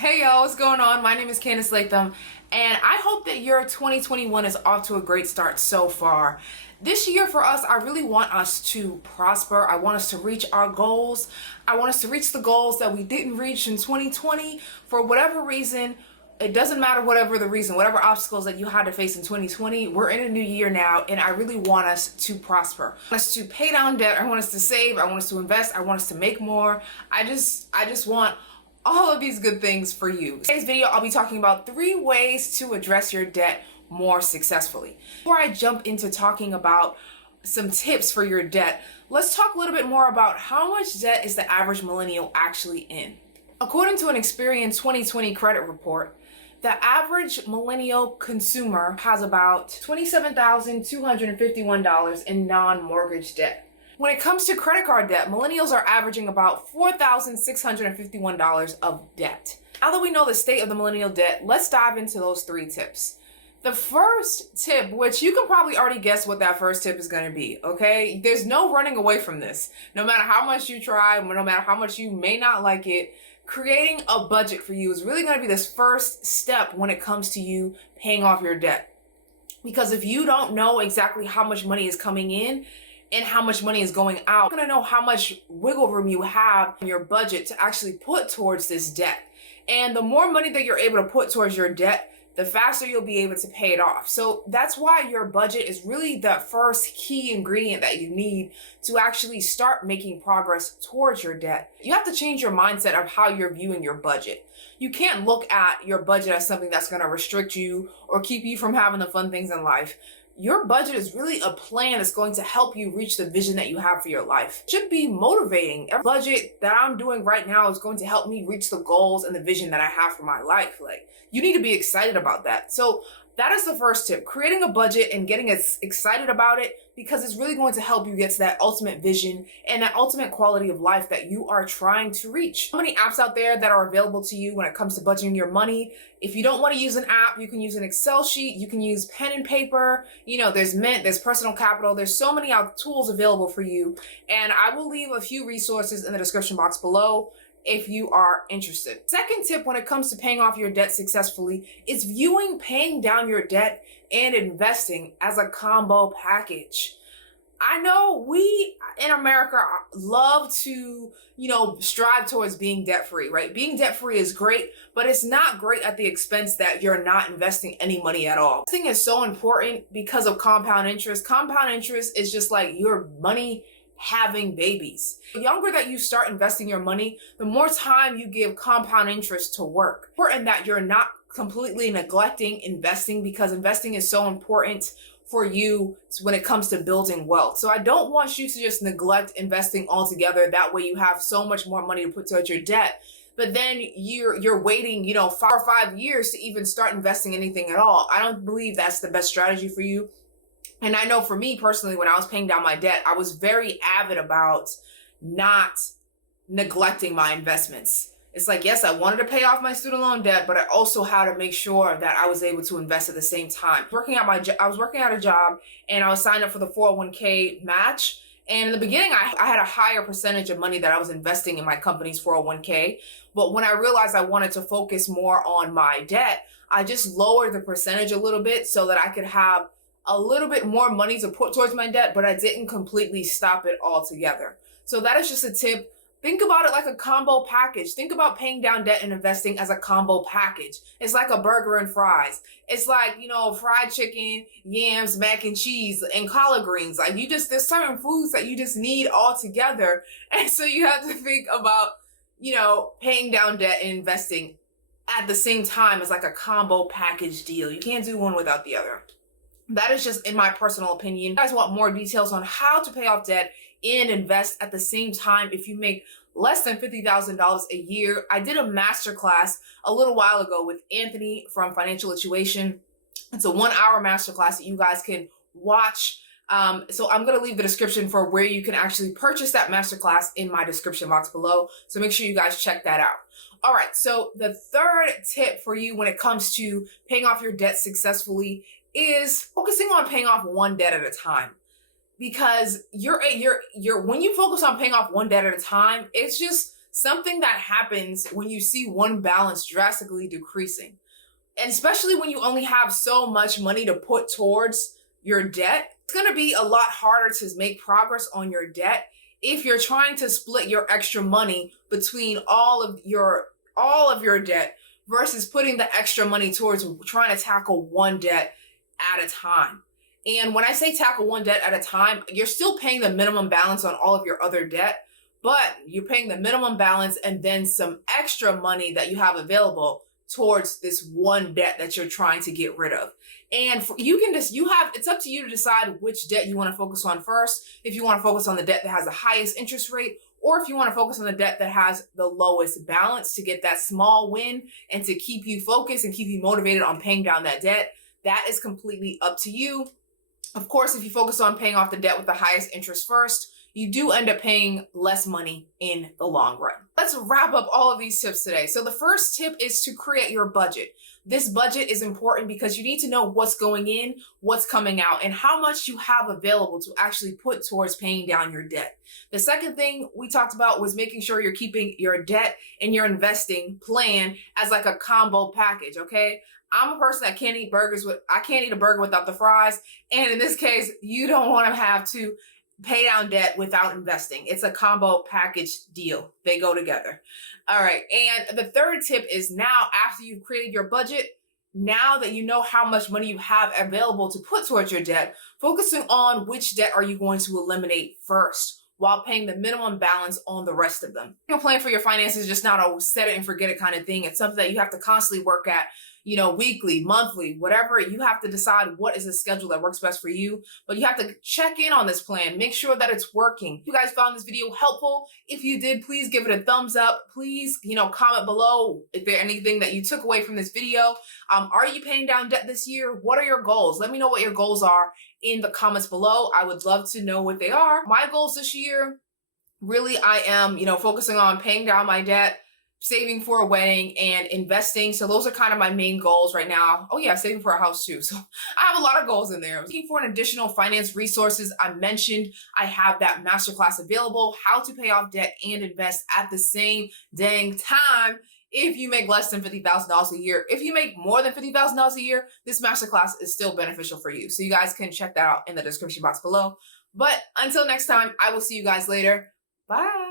Hey y'all, what's going on? My name is Candice Latham, and I hope that your 2021 is off to a great start so far. This year for us, I really want us to prosper. I want us to reach our goals. I want us to reach the goals that we didn't reach in 2020 for whatever reason. It doesn't matter whatever the reason, whatever obstacles that you had to face in 2020, we're in a new year now, and I really want us to prosper. I want us to pay down debt. I want us to save. I want us to invest. I want us to make more. I just want all of these good things for you. In today's video, I'll be talking about 3 ways to address your debt more successfully. Before I jump into talking about some tips for your debt, let's talk a little bit more about how much debt is the average millennial actually in. According to an Experian 2020 credit report, the average millennial consumer has about $27,251 in non-mortgage debt. When it comes to credit card debt, millennials are averaging about $4,651 of debt. Now that we know the state of the millennial debt, let's dive into those 3 tips. The first tip, which you can probably already guess what that first tip is going to be, okay? There's no running away from this. No matter how much you try, no matter how much you may not like it, creating a budget for you is really going to be this first step when it comes to you paying off your debt. Because if you don't know exactly how much money is coming in and how much money is going out, you're going to know how much wiggle room you have in your budget to actually put towards this debt. And the more money that you're able to put towards your debt, the faster you'll be able to pay it off. So that's why your budget is really the first key ingredient that you need to actually start making progress towards your debt. You have to change your mindset of how you're viewing your budget. You can't look at your budget as something that's going to restrict you or keep you from having the fun things in life. Your budget is really a plan that's going to help you reach the vision that you have for your life. It should be motivating. Every budget that I'm doing right now is going to help me reach the goals and the vision that I have for my life. Like, you need to be excited about that. So that is the first tip, creating a budget and getting excited about it, because it's really going to help you get to that ultimate vision and that ultimate quality of life that you are trying to reach. So many apps out there that are available to you when it comes to budgeting your money. If you don't want to use an app, you can use an Excel sheet, you can use pen and paper. You know, there's Mint, there's Personal Capital, there's so many tools available for you. And I will leave a few resources in the description box below if you are interested. Second tip when it comes to paying off your debt successfully is viewing paying down your debt and investing as a combo package. I know we in America love to, strive towards being debt-free, right? Being debt-free is great, but it's not great at the expense that you're not investing any money at all. This thing is so important because of compound interest. Compound interest is just like your money having babies. The younger that you start investing your money, the more time you give compound interest to work. Important that you're not completely neglecting investing, because investing is so important for you when it comes to building wealth. So I don't want you to just neglect investing altogether. That way you have so much more money to put towards your debt, but then you're waiting, 4 or 5 years to even start investing anything at all. I don't believe that's the best strategy for you. And I know for me personally, when I was paying down my debt, I was very avid about not neglecting my investments. It's like, yes, I wanted to pay off my student loan debt, but I also had to make sure that I was able to invest at the same time. I was working at a job, and I was signed up for the 401k match. And in the beginning, I had a higher percentage of money that I was investing in my company's 401k. But when I realized I wanted to focus more on my debt, I just lowered the percentage a little bit so that I could have a little bit more money to put towards my debt, but I didn't completely stop it altogether. So that is just a tip. Think about it like a combo package. Think about paying down debt and investing as a combo package. It's like a burger and fries. It's like, fried chicken, yams, mac and cheese, and collard greens. Like there's certain foods that you just need all together. And so you have to think about, paying down debt and investing at the same time as like a combo package deal. You can't do one without the other. That is just in my personal opinion. If you guys want more details on how to pay off debt and invest at the same time if you make less than $50,000 a year, I did a masterclass a little while ago with Anthony from Financial Intuition. It's a 1-hour masterclass that you guys can watch. So I'm going to leave the description for where you can actually purchase that masterclass in my description box below. So make sure you guys check that out. All right. So the third tip for you when it comes to paying off your debt successfully is focusing on paying off one debt at a time. Because when you focus on paying off one debt at a time, it's just something that happens when you see one balance drastically decreasing. And especially when you only have so much money to put towards your debt, it's going to be a lot harder to make progress on your debt if you're trying to split your extra money between all of your debt versus putting the extra money towards trying to tackle one debt at a time. And when I say tackle one debt at a time, you're still paying the minimum balance on all of your other debt, but you're paying the minimum balance and then some extra money that you have available towards this one debt that you're trying to get rid of. And it's up to you to decide which debt you want to focus on first. If you want to focus on the debt that has the highest interest rate, or if you want to focus on the debt that has the lowest balance to get that small win and to keep you focused and keep you motivated on paying down that debt, that is completely up to you. Of course, if you focus on paying off the debt with the highest interest first, you do end up paying less money in the long run. Let's wrap up all of these tips today. So the first tip is to create your budget. This budget is important because you need to know what's going in, what's coming out, and how much you have available to actually put towards paying down your debt. The second thing we talked about was making sure you're keeping your debt and your investing plan as like a combo package, okay? I'm a person that can't eat a burger without the fries. And in this case, you don't want to have to pay down debt without investing. It's a combo package deal. They go together. All right. And the third tip is now, after you've created your budget, now that you know how much money you have available to put towards your debt, focusing on which debt are you going to eliminate first, while paying the minimum balance on the rest of them. Your plan for your finances is just not a set it and forget it kind of thing. It's something that you have to constantly work at, weekly, monthly, whatever. You have to decide what is the schedule that works best for you, but you have to check in on this plan. Make sure that it's working. If you guys found this video helpful, if you did, please give it a thumbs up. Please, comment below if there's anything that you took away from this video. Are you paying down debt this year? What are your goals? Let me know what your goals are in the comments below. I would love to know what they are. My goals this year, really, I am, focusing on paying down my debt, saving for a wedding, and investing. So those are kind of my main goals right now. Oh yeah, saving for a house too. So I have a lot of goals in there. Looking for an additional finance resources. I mentioned I have that masterclass available, how to pay off debt and invest at the same dang time. If you make less than $50,000 a year, if you make more than $50,000 a year, this masterclass is still beneficial for you. So you guys can check that out in the description box below. But until next time, I will see you guys later. Bye.